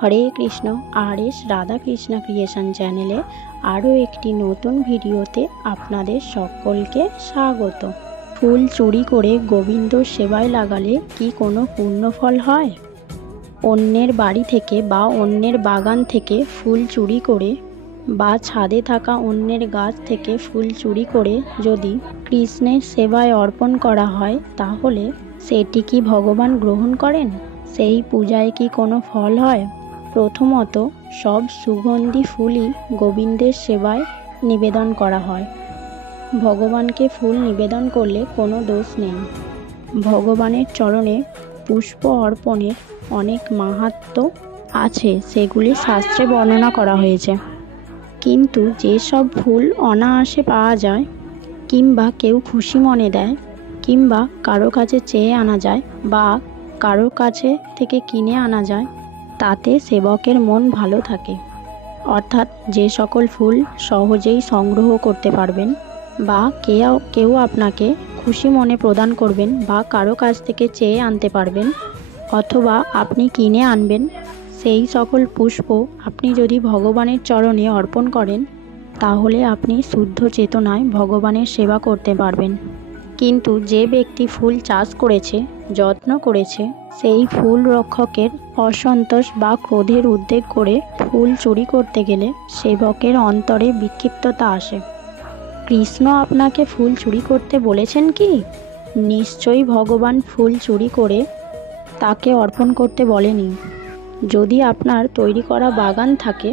হরে কৃষ্ণ। আর S Radha Krishna creation চ্যানেলে আরও একটি নতুন ভিডিওতে আপনাদের সকলকে স্বাগত। ফুল চুরি করে গোবিন্দর সেবায় লাগালে কি কোনো পুণ্যফল হয়? অন্যের বাড়ি থেকে বা অন্যের বাগান থেকে ফুল চুরি করে বা ছাদে থাকা অন্যের গাছ থেকে ফুল চুরি করে যদি কৃষ্ণের সেবায় অর্পণ করা হয়, তাহলে সেটি কি ভগবান গ্রহণ করেন? সেই পূজায় কি কোনো ফল হয়? প্রথমত, সব সুগন্ধি ফুলই গোবিন্দের সেবায় নিবেদন করা হয়। ভগবানকে ফুল নিবেদন করলে কোনো দোষ নেই। ভগবানের চরণে পুষ্প অর্পণের অনেক মাহাত্ম্য আছে, সেগুলি শাস্ত্রে বর্ণনা করা হয়েছে। কিন্তু যেসব ফুল অনায়াসে পাওয়া যায়, কিংবা কেউ খুশি মনে দেয়, কিংবা কারো কাছে চেয়ে আনা যায় বা কারো কাছে থেকে কিনে আনা যায়, তাতে সেবকের মন ভালো থাকে। অর্থাৎ যে সকল ফুল সহজেই সংগ্রহ করতে পারবেন বা কেউ আপনাকে খুশি মনে প্রদান করবেন বা কারো কাছ থেকে চেয়ে আনতে পারবেন অথবা আপনি কিনে আনবেন, সেই সকল পুষ্প আপনি যদি ভগবানের চরণে অর্পণ করেন, তাহলে আপনি শুদ্ধ চেতনায় ভগবানের সেবা করতে পারবেন। কিন্তু যে ব্যক্তি ফুল চাষ করেছে, যত্ন করেছে, সেই ফুল রক্ষকের অসন্তোষ বা ক্রোধের উদ্রেক করে ফুল চুরি করতে গেলে সেবকের অন্তরে বিক্ষিপ্ততা আসে। কৃষ্ণ আপনাকে ফুল চুরি করতে বলেছেন কি? নিশ্চয়ই ভগবান ফুল চুরি করে তাকে অর্পণ করতে বলেনি। যদি আপনার তৈরি করা বাগান থাকে,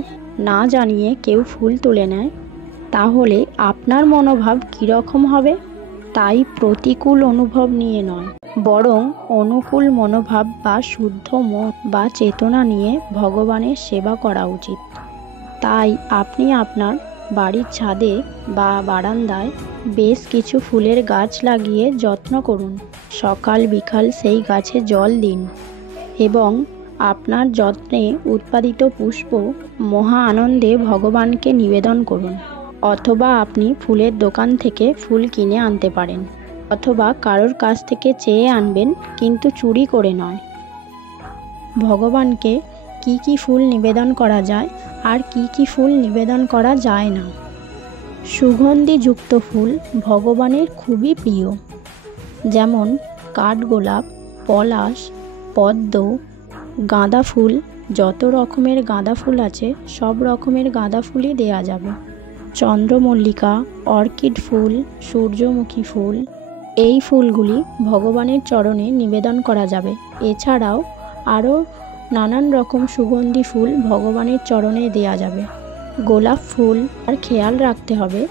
না জানিয়ে কেউ ফুল তুলে নেয়, তাহলে আপনার মনোভাব কীরকম হবে? তাই প্রতিকূল অনুভব নিয়ে নয়, বরং অনুকূল মনোভাব বা শুদ্ধ মন বা চেতনা নিয়ে ভগবানের সেবা করা উচিত। তাই আপনি আপনার বাড়ির ছাদে বা বারান্দায় বেশ কিছু ফুলের গাছ লাগিয়ে যত্ন করুন। সকাল বিকাল সেই গাছে জল দিন এবং আপনার যত্নে উৎপাদিত পুষ্প মহা আনন্দে ভগবানকে নিবেদন করুন। অথবা আপনি ফুলের দোকান থেকে ফুল কিনে আনতে পারেন, অথবা কারোর কাছ থেকে চেয়ে আনবেন, কিন্তু চুরি করে নয়। ভগবানকে কি কি ফুল নিবেদন করা যায় আর কি কি ফুল নিবেদন করা যায় না? সুগন্ধিযুক্ত ফুল ভগবানের খুবই প্রিয়, যেমন কাঠগোলাপ, পলাশ, পদ্ম, গাঁদা ফুল। যত রকমের গাঁদা ফুল আছে, সব রকমের গাঁদা ফুলই দেয়া যাবে। চন্দ্রমল্লিকা, অর্কিড ফুল, সূর্যমুখী ফুল, এই ফুলগুলি ভগবানের চরণে নিবেদন করা যাবে। এছাড়াও আরও নানান রকম সুগন্ধি ফুল ভগবানের চরণে দেয়া যাবে। গোলাপ ফুল আর খেয়াল রাখতে হবে,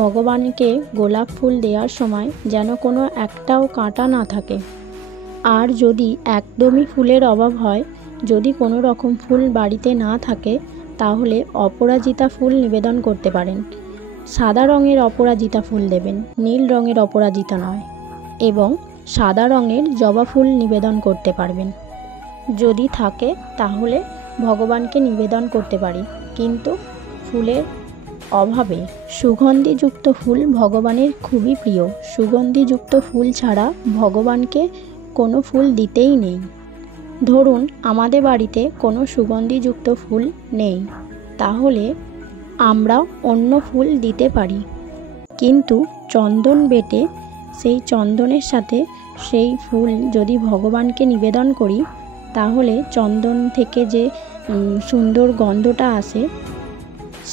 ভগবানকে গোলাপ ফুল দেওয়ার সময় যেন কোনো একটাও কাঁটা না থাকে। আর যদি একদমই ফুলের অভাব হয়, যদি কোনো রকম ফুল বাড়িতে না থাকে, তাহলে অপরাজিতা ফুল নিবেদন করতে পারেন। সাদা রঙের অপরাজিতা ফুল দেবেন, নীল রঙের অপরাজিতা নয়। এবং সাদা রঙের জবা ফুল নিবেদন করতে পারবেন। যদি থাকে তাহলে ভগবানকে নিবেদন করতে পারি, কিন্তু ফুলের অভাবে। সুগন্ধিযুক্ত ফুল ভগবানের খুবই প্রিয়। সুগন্ধিযুক্ত ফুল ছাড়া ভগবানকে কোনো ফুল দিতেই নেই। ধরুন আমাদের বাড়িতে কোনো সুগন্ধিযুক্ত ফুল নেই, তাহলে আমরা অন্য ফুল দিতে পারি, কিন্তু চন্দন বেটে সেই চন্দনের সাথে সেই ফুল যদি ভগবানকে নিবেদন করি, তাহলে চন্দন থেকে যে সুন্দর গন্ধটা আসে,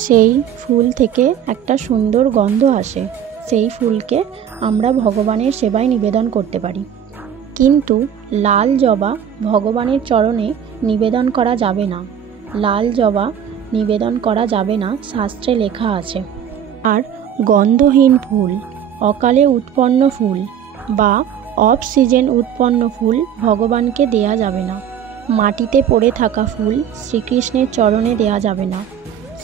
সেই ফুল থেকে একটা সুন্দর গন্ধ আসে, সেই ফুলকে আমরা ভগবানের সেবায় নিবেদন করতে পারি। কিন্তু লাল জবা ভগবানের চরণে নিবেদন করা যাবে না। লাল জবা নিবেদন করা যাবে না, শাস্ত্রে লেখা আছে। আর গন্ধহীন ফুল, অকালে উৎপন্ন ফুল বা অফ সিজন উৎপন্ন ফুল ভগবানকে দেয়া যাবে না। মাটিতে পড়ে থাকা ফুল শ্রীকৃষ্ণের চরণে দেয়া যাবে না।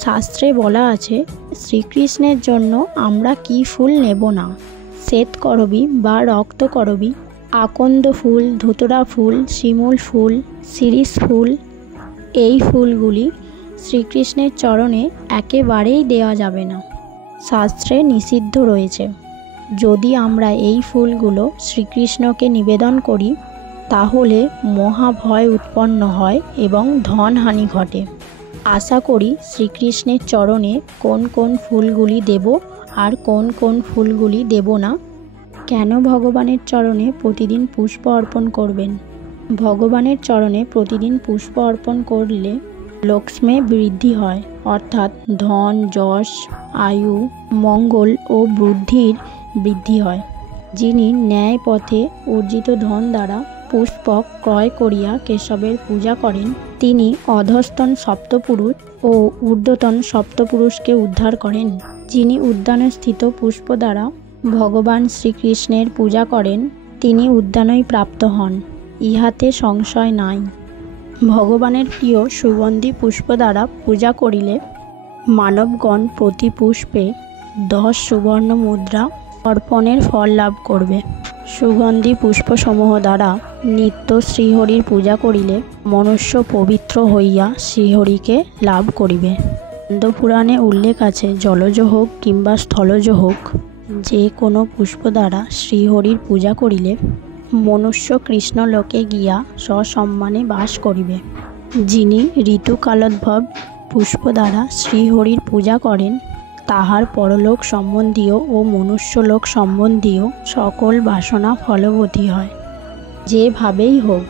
শাস্ত্রে বলা আছে, শ্রীকৃষ্ণের জন্য আমরা কি ফুল নেব না? শ্বেতকরবী বা রক্তকরবী, আকন্দ ফুল, ধুতরা ফুল, শিমুল ফুল, শিরীষ ফুল, এই ফুলগুলি শ্রীকৃষ্ণের চরণে একেবারেই দেওয়া যাবে না, শাস্ত্রে নিষিদ্ধ রয়েছে। যদি আমরা এই ফুলগুলো শ্রীকৃষ্ণকে নিবেদন করি, তাহলে মহাভয় উৎপন্ন হয় এবং ধনহানি ঘটে। আশা করি শ্রীকৃষ্ণের চরণে কোন কোন ফুলগুলি দেব আর কোন কোন ফুলগুলি দেব না। কেন ভগবানের চরণে প্রতিদিন পুষ্প অর্পণ করবেন? ভগবানের চরণে প্রতিদিন পুষ্প অর্পণ করলে লক্ষ্মী বৃদ্ধি হয়, অর্থাৎ ধন, যশ, আয়ু, মঙ্গল ও বুদ্ধির বৃদ্ধি হয়। যিনি ন্যায় পথে অর্জিত ধন দ্বারা পুষ্পক ক্রয় করিয়া কেশবের পূজা করেন, তিনি অধস্তন সপ্তপুরুষ ও ঊর্ধ্বতন সপ্তপুরুষকে উদ্ধার করেন। যিনি উদ্যানে স্থিত পুষ্প দ্বারা ভগবান শ্রীকৃষ্ণের পূজা করেন, তিনি উদ্যানই প্রাপ্ত হন, ইহাতে সংশয় নাই। ভগবানের প্রিয় সুগন্ধি পুষ্প দ্বারা পূজা করিলে মানবগণ প্রতি পুষ্পে 10 সুবর্ণ মুদ্রা অর্পণের ফল লাভ করবে। সুগন্ধি পুষ্পসমূহ দ্বারা নিত্য শ্রীহরির পূজা করিলে মনুষ্য পবিত্র হইয়া শ্রীহরিকে লাভ করিবে। স্কন্দপুরাণে উল্লেখ আছে, জলজ হোক কিংবা স্থলজ হোক, যে কোনো পুষ্প দ্বারা শ্রীহরির পূজা করিলে মনুষ্য কৃষ্ণলোকে গিয়া সসম্মানে বাস করিবে। যিনি ঋতুকালোদ্ভব পুষ্প দ্বারা শ্রীহরির পূজা করেন, তাহার পরলোক সম্বন্ধীয় ও মনুষ্যলোক সম্বন্ধীয় সকল বাসনা ফলবতী হয়। যেভাবেই হোক,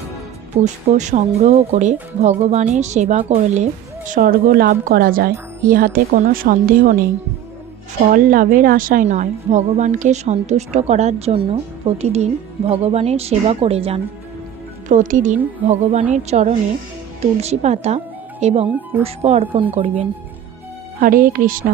পুষ্প সংগ্রহ করে ভগবানের সেবা করলে স্বর্গ লাভ করা যায়, ইহাতে কোনো সন্দেহ নেই। ফল লাভের আশায় নয়, ভগবানকে সন্তুষ্ট করার জন্য প্রতিদিন ভগবানের সেবা করে যান। প্রতিদিন ভগবানের চরণে তুলসী পাতা এবং পুষ্প অর্পণ করিবেন। হরে কৃষ্ণ।